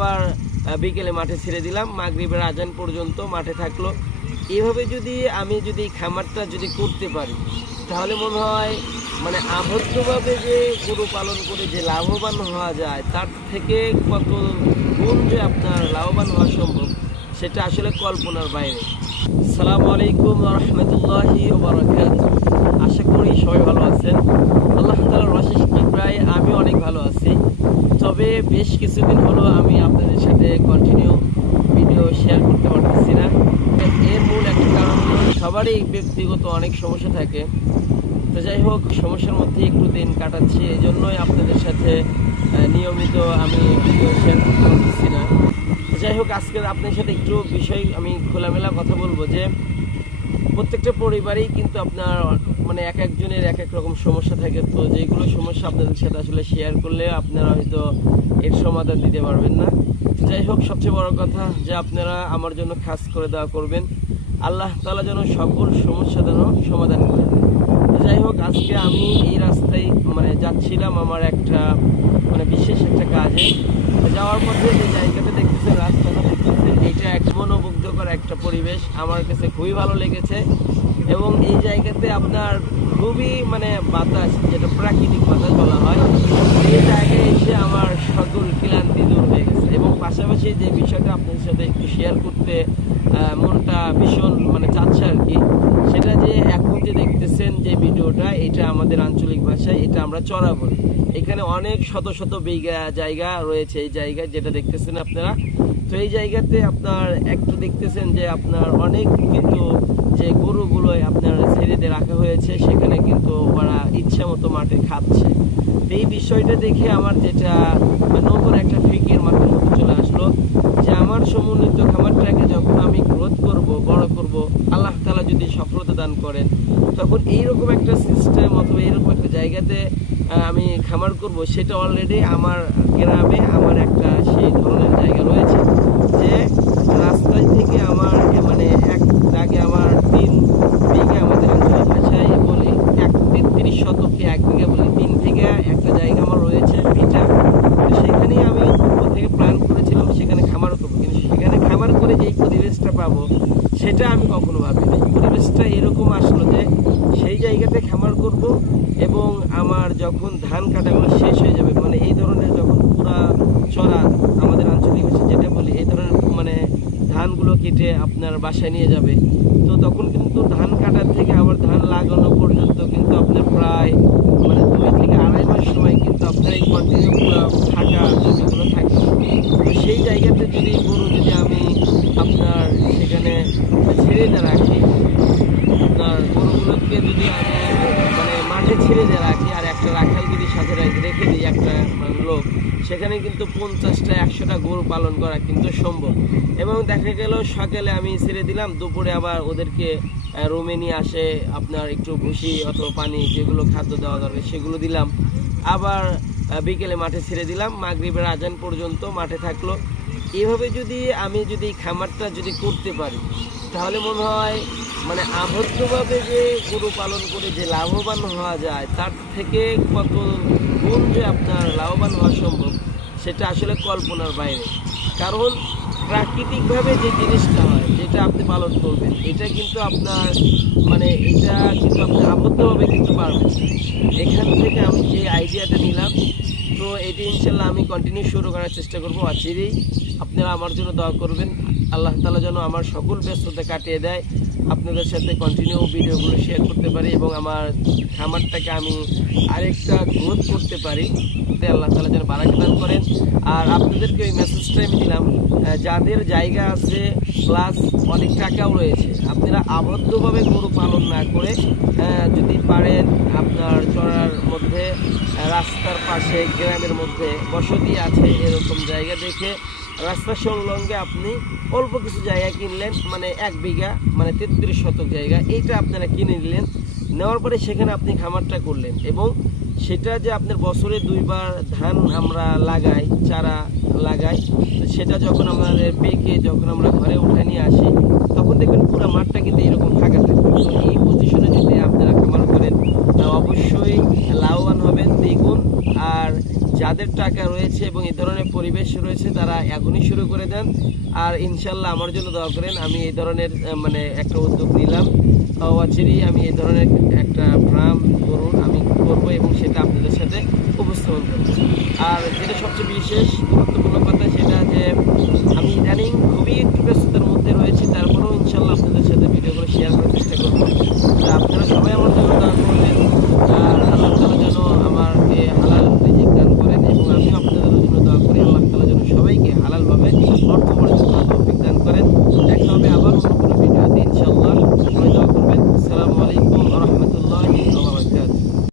আবার বিকেলে মাঠে ছেড়ে দিলাম, মাগরিবের আজান পর্যন্ত মাঠে থাকলো। এভাবে আমি যদি খামারটা যদি করতে পারি তাহলে মনে হয় মানে আবদ্ধভাবে যে গরু পালন করে যে লাভবান হওয়া যায় তার থেকে কত গুণ যে আপনার লাভবান হওয়া সম্ভব সেটা আসলে কল্পনার বাইরে। আসসালামু আলাইকুম ওয়া রাহমাতুল্লাহি ওয়া বারাকাতুহু। আশা করি সবাই ভালো আছেন। আল্লাহ তাআলার অশেষ কৃপায় আমি অনেক ভালো আছি। তবে বেশ কিছুদিন হলো আমি আপনাদের সাথে কন্টিনিউ ভিডিও শেয়ার করতে পারতেছি না। এর মূল একটা কারণ হলো সবারই ব্যক্তিগত অনেক সমস্যা থাকে। তো যাই হোক, সমস্যার মধ্যে একটু দিন কাটাচ্ছি, এই জন্যই আপনাদের সাথে নিয়মিত আমি ভিডিও শেয়ার করতে পারতেছি না। যাই হোক, আজকে আপনার সাথে একটু বিষয় আমি খোলামেলা কথা বলবো যে প্রত্যেকটা পরিবারেই কিন্তু আপনার মানে এক একজনের এক এক রকম সমস্যা থাকে। তো যেগুলো সমস্যা আপনাদের সাথে আসলে শেয়ার করলে আপনারা হয়তো এর সমাধান দিতে পারবেন না। যাই হোক, সবচেয়ে বড় কথা যে আপনারা আমার জন্য খাস করে দেওয়া করবেন, আল্লাহ তাআলা যেন সকল সমস্যা যেন সমাধান করে। যাই হোক, আজকে আমি এই রাস্তায় মানে যাচ্ছিলাম আমার একটা মানে বিশেষ একটা কাজে। যাওয়ার পথে যে জায়গাটা দেখতেছেন, রাস্তাটা দেখতেছেন, এইটা এক মনোমুগ্ধকর একটা পরিবেশ, আমার কাছে খুবই ভালো লেগেছে। এবং এই জায়গাতে আপনার খুবই মানে বাতাস, যেটা প্রাকৃতিক বাতাস বলা হয়, এই জায়গায় এসে আমার সকল ক্লান্তি দূর হয়ে গেছে। এবং পাশাপাশি যে বিষয়টা আপনাদের সাথে একটু শেয়ার করতে মনটা ভীষণ মানে চাচ্ছে আর কি, সেটা যে এখন যে দেখতেছেন যে ভিডিওটা, এটা আমাদের আঞ্চলিক ভাষায় এটা আমরা চড়া বলি। এখানে অনেক শত শত বিঘা জায়গা রয়েছে এই জায়গায় যেটা দেখতেছেন আপনারা। তো এই জায়গাতে আপনার একটু দেখতেছেন যে আপনার অনেক কিন্তু যে গরুগুলো আপনার ছেড়ে দিয়ে রাখা হয়েছে, সেখানে কিন্তু ওরা ইচ্ছা মতো মাঠে খাচ্ছে। তো এই বিষয়টা দেখে আমার যেটা নতুন একটা ফিকির মাথার মধ্যে চলে আসলো যে আমার সমন্বিত খামারটাকে যখন আমি গ্রোথ করব, বড় করব, আল্লাহ তাআলা যদি সফলতা দান করেন, তখন এইরকম একটা সিস্টেম অথবা এইরকম একটা জায়গাতে আমি খামার করব। সেটা অলরেডি আমার গ্রামে আমার একটা সেই ধরনের জায়গা রয়েছে যে রাস্তায় থেকে আমার মানে এক দাগে আমার 3 বিঘা, আমাদের আঞ্চলিক ভাষায় বলি 33 শতকে 1 বিঘা বলি, 3 বিঘা একটা জায়গা আমার রয়েছে ভিটা। সেখানেই আমি পূর্ব থেকে প্ল্যান করেছিলাম সেখানে খামার করবো, কিন্তু সেখানে খামার করে যেই পরিবেশটা পাবো সেটা আমি কখনো ভাবিনি। পরিবেশটা এরকম আসলো যে সেই জায়গাতে খামার করব এবং আমার যখন ধান কাটাগুলো শেষ হয়ে যাবে, মানে এই ধরনের যখন পুরা চড়া, আমাদের আঞ্চলিক ভাষা যেটা বলি, এই ধরনের মানে ধানগুলো কেটে আপনার বাসায় নিয়ে যাবে, তো তখন কিন্তু ধান কাটার থেকে আবার ধান লাগানো পর্যন্ত কিন্তু আপনার প্রায় মানে 2 থেকে 2.5 মাস সময় কিন্তু আপনার এই কন্টিনিউ পুরো ফাঁকা জমিগুলো থাকে। তো সেই জায়গাতে যদি গরু যদি আমি আপনার সেখানে ছেড়ে দিয়ে রাখি, আপনার গরুগুলোকে যদি আমি মানে মাঠে ছেড়ে দিয়ে রাখি আর একটা রাখাল যদি সাথে রেখে দিই একটা লোক, সেখানে কিন্তু 50টা 100টা গরু পালন করা কিন্তু সম্ভব। এবং দেখা গেল সকালে আমি ছেড়ে দিলাম, দুপুরে আবার ওদেরকে রুমে নিয়ে আসে আপনার একটু ভুসি অথবা পানি, যেগুলো খাদ্য দেওয়া দরকার সেগুলো দিলাম, আবার বিকেলে মাঠে ছেড়ে দিলাম, মাগরিবের আজান পর্যন্ত মাঠে থাকলো। এভাবে আমি যদি খামারটা যদি করতে পারি তাহলে মনে হয় মানে আবদ্ধভাবে যে গরু পালন করে যে লাভবান হওয়া যায় তার থেকে কত গুণ যে আপনার লাভবান হওয়া সম্ভব সেটা আসলে কল্পনার বাইরে। কারণ প্রাকৃতিকভাবে যে জিনিসটা হয়, যেটা আপনি পালন করবেন, এটা কিন্তু আপনার মানে এটা কিন্তু আপনি আবদ্ধভাবে কিন্তু পারবেন। এখান থেকে আমি যে আইডিয়াটা নিলাম, তো এটি ইনশাল্লাহ আমি কন্টিনিউ শুরু করার চেষ্টা করবো অচিরেই। আপনারা আমার জন্য দোয়া করবেন, আল্লাহ তাআলা যেন আমার সকল ব্যস্ততা কাটিয়ে দেয়, আপনাদের সাথে কন্টিনিউ ভিডিওগুলো শেয়ার করতে পারি এবং আমার খামারটাকে আমি আরেকটা গ্রোথ করতে পারি। আল্লাহ তাআলা যেন বারাকা দান করেন। আর আপনাদেরকে ওই মেসেজটা আমি দিলাম, যাদের জায়গা আছে প্লাস অনেক টাকাও রয়েছে, আপনারা আবদ্ধভাবে গরু পালন না করে যদি পারেন আপনার চড়ার মধ্যে, রাস্তার পাশে, গ্রামের মধ্যে বসতি আছে এরকম জায়গা দেখে রাস্তা সংলগ্নে আপনি অল্প কিছু জায়গা কিনলেন, মানে 1 বিঘা মানে 33 শতক জায়গা, এইটা আপনারা কিনে নিলেন। নেওয়ার পরে সেখানে আপনি খামারটা করলেন এবং সেটা যে আপনার বছরে 2 বার ধান আমরা লাগাই, চারা লাগাই, সেটা যখন আমাদের পেকে যখন আমরা ঘরে উঠে নিয়ে আসি, তখন দেখবেন পুরো মাঠটা কিন্তু এরকম ফাঁকা থাকে। তো এই পজিশনে যদি আপনারা খামার করেন অবশ্যই লাভবান হবেন দ্বিগুণ। আর যাদের টাকা রয়েছে এবং এই ধরনের পরিবেশ রয়েছে তারা এখনই শুরু করে দেন। আর ইনশাল্লাহ আমার জন্য দোয়া করেন, আমি এই ধরনের মানে একটা উদ্যোগ নিলাম, অচিরেই আমি এই ধরনের একটা ফার্ম গরুর আমি করবো এবং সেটা আপনাদের সাথে উপস্থাপন করবো। আর যেটা সবচেয়ে বিশেষ গুরুত্বপূর্ণ